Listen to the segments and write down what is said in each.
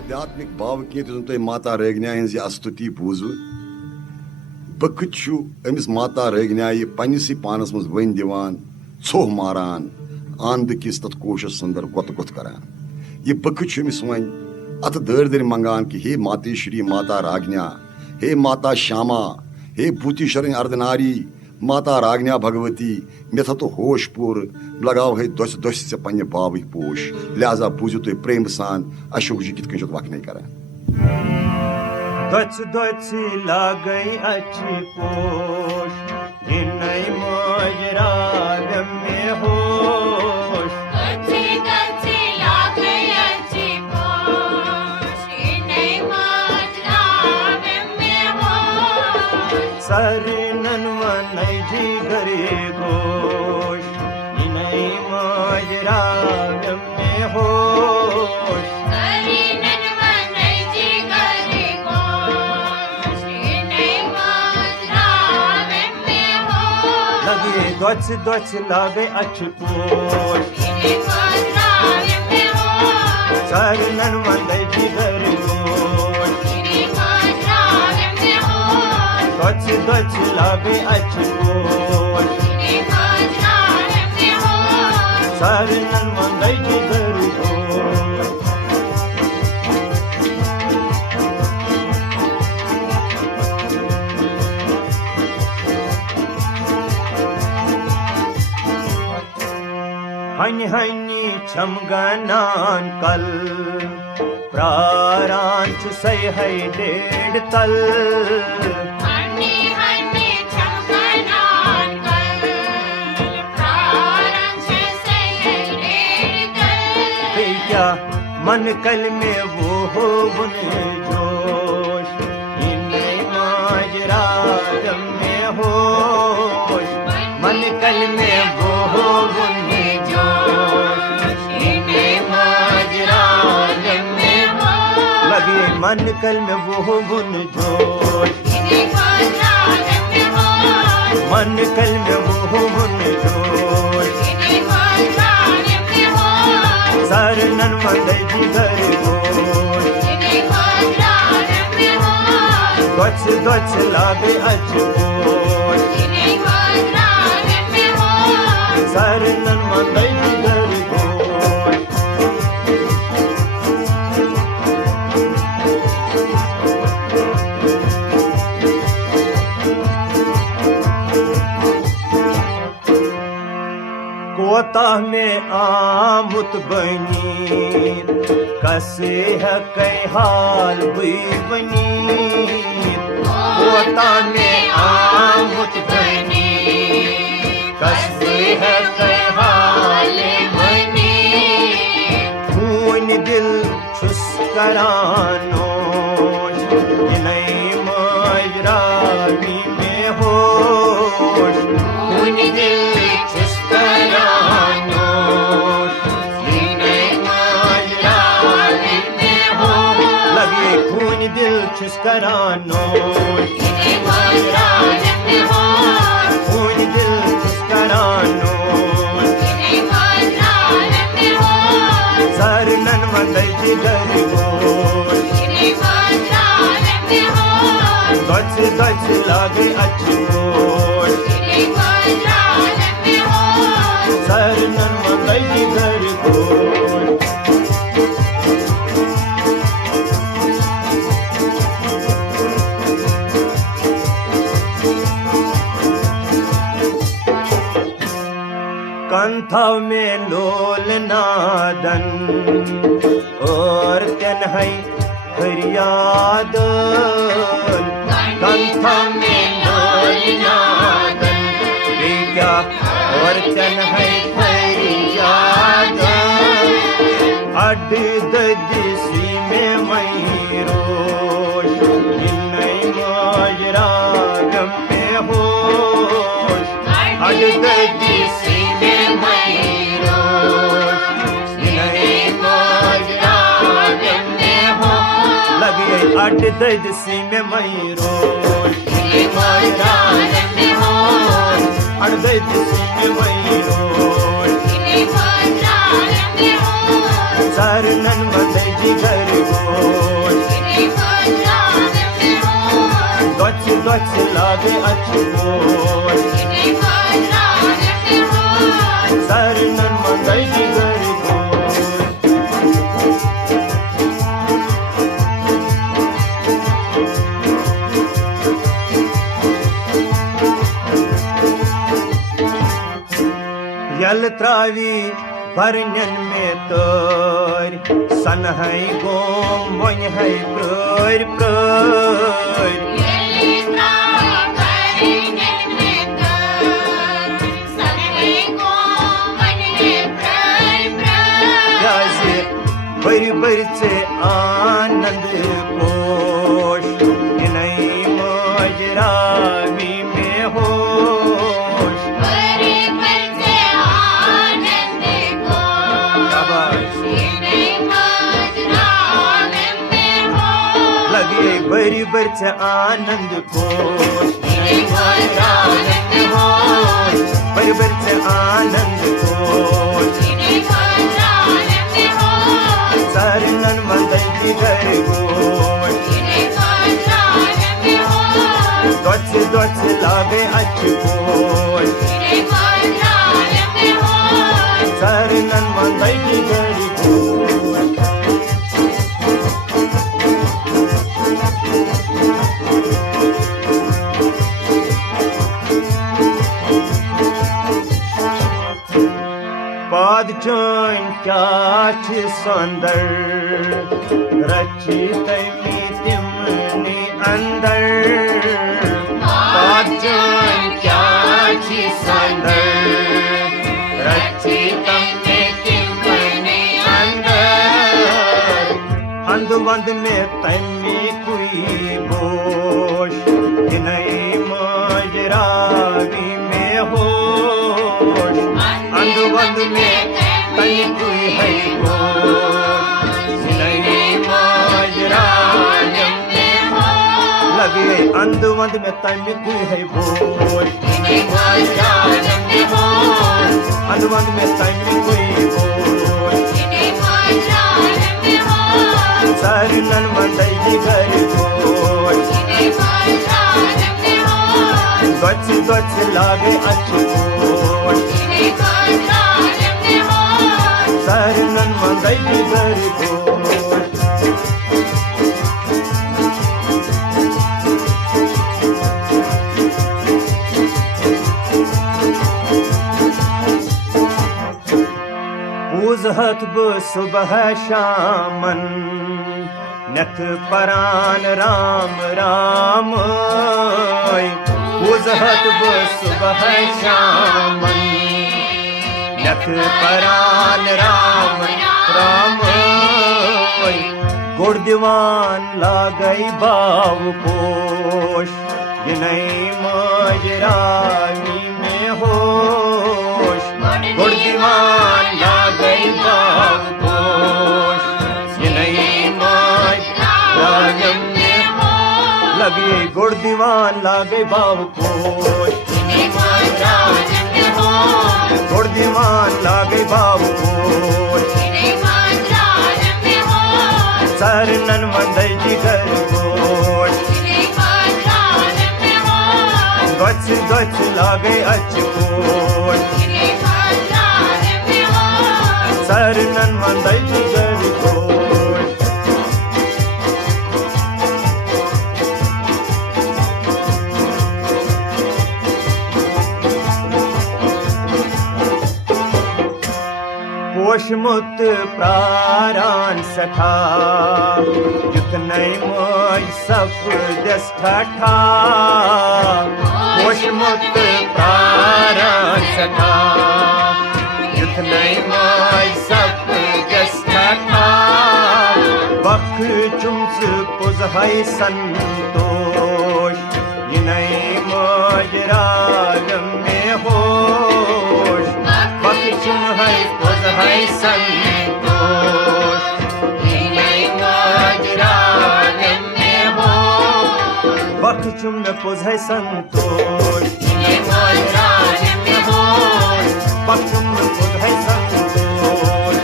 आध्यात्मिक भावगीत तुम माता रगन्या हज स्तुति बूजु बखु अमिस माता रगन्याय पन्नसी पानस मज वन दिवान छोह मारान आंद किस तथ कोशस अंदर गुत गुत करान यह बखु अमिस वन अत दर दर मंगान कि हे मातेश्वरी माता रागन्या, हे माता श्यामा, हे भूतिशरण अर्धनारी माता रागन्या भगवती, मे तो होश पूर लगाव है दस दस से पन्ने बाविक पोश, लिहाजा बूझो तो प्रेम सान अशोक जी कित वक नहीं करा। दच दच लागई अच्छी पोश, इनई मोजरा में होश। दच दच लागई अच्छी पोश, इनई मोजरा में होश। सरनन वनई जी घरे गोश, इनई मोजरा में होश। सरनन वनई जी घरे गोश, इनई मोजरा में होश। लगे दच दच लागे अच्छी पोश, इनई मोजरा में होश। सरनन वनई जी घरे गोश, इनई मोजरा में होश। दच दच लागे अच्छी पोश, इनई मोजरा में होश। सरनन वनई जी घरे गोश। हनी हनी छमगनान कल, प्रारान सही है डेढ़ तल। हनी हनी छमगनान कल, प्रारंभ से सही दल। क्या मन कल में वो हो बुन जोश, इन्हें माजरा में होश। मन कल में वो हो बुन जोश, इन्हें माजरा में होश। लगे मन कल में वो हो बुन जोश, इन्हीं मोजरा में होश। मन कल में वो हो बुन जोश। इन्हीं मोजरा में होश। सरनन वनई जी घरे गोश, इन्हीं मोजरा में होश। दच दच लागे अच्छी पोश। इन्हीं मोजरा में होश। सरनन वनई जी घरे गोश। कोता में आमुत बनी, कसे है कई हाल बुई बनी। कोता में आमुत बनी, कसे है कई हाल बनी। खून दिल छुस करानोश, इनई माजरा में होश। खून दिल छुस करानोश, इनई माजरा में होश। लगे खून दिल छुस करानोश, इन्हीं मोजरा में होश। खून दिल छुस करानोश। इन्हीं मोजरा में होश। सरनन वनई जी घरे गोश, इन्हीं मोजरा में होश। दच दच लागे अच्छी पोश। इन्हीं मोजरा में होश। सरनन वनई जी घरे गोश। कंथा में लोल नादन, और तन है फरियाद। कंथा में लोल नादन, क्या और तन है फरियाद। अड ददिसी में मई रोश, इनई माजरा में होश। अड ददिसी में मई रोश, इनई माजरा में होश। लगे अड ददिसी में मई रोश, इन्हीं मोजरा में होश। अड ददिसी में मई रोश। इन्हीं मोजरा में होश। सरनन वनई जिगर गोश दोच लागे अच्छी गोश सरनन मंदै जिगर गोश यल त्रावी भरनन में तर सन है गोम वन है प्रोर प्रोर प्यासे बरी बरी से आनंद कोश नई मजरावी में होश लगे बरी बरी से आनंद कोश बरी बरी से आनंद कोश सरनन मंदै जिगर गोश दोच लागे अच्छी गोश सरनन मंदै जिगर गोश पाद चोन क्या छ सुंदर रची तमी तिमनी अंदर पाद चोन क्या छ सुंदर रची तमी तिमनी अंदर अंधवंद में तमी कोई बोश नई मजरावी में होश अंधवंद में तनी कोई है गोश नई मजरावी में लगे अंधवंद में तनी कोई है बोश अंधवंद में तनी कोई बोश सरनन मंदै जिगर गोश दोच लागे अच्छी गोश सरनन मंदै जिगर गोश पूजहत ब सुबह शामन नथ परान राम राम पूजहत ब सुबह शामन नथ परान राम राम गुड़ दीवान लागई बाव पोश नई मजरावी में होश गुड़ दीवान लागई बाव पोश नई मजरावी में लगे गुड़ दीवान लागे बाव पोश गुड़ दीवान लागे बाव पोश सरनन मंदै जिगर गोश दोच लागे अच्छी गोश सरनन मंदै जिगर गोश पोषमुत प्रारान सठा युतनै मोय सप दष्ठा पोषमुत प्रारान सठा युतनै मोय सप दष्ठा बख चुमस पुजहै संतोष यनै मजराग में होश बख चुम है पुजहै संतोष यनै मजराग में होश बख चुम पुजहै संतोष यनै मजराग में होश बख चुम पुजहै संतोष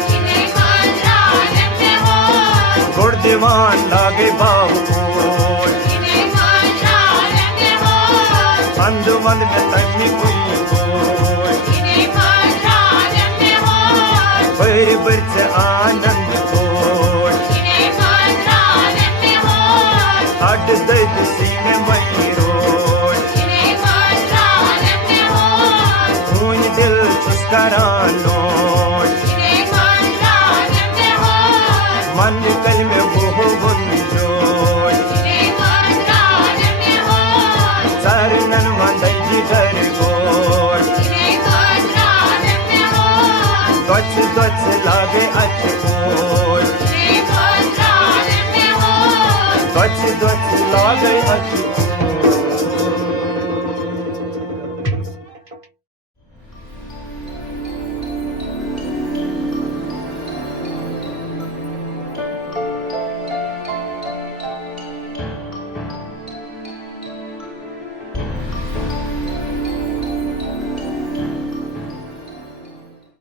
दीवान लागे बाबू इने मांद्रालन में होश अंध मंद में तन्नी कुई इने मांद्रालन में होश बर बर से आनंद कोश इने मांद्रालन में होश अड दर्द सीने मई रोश इने मांद्रालन में होश खून दिल चुस्करानोश इने मांद्रालन में होश मन कल में वो बुंजोश इने मांद्रालन में होश सरनन मंदई डर गोश इने मांद्रालन में होश त्वच लागे अचकोश इने मांद्रालन में होश त्वच लागे अचकोश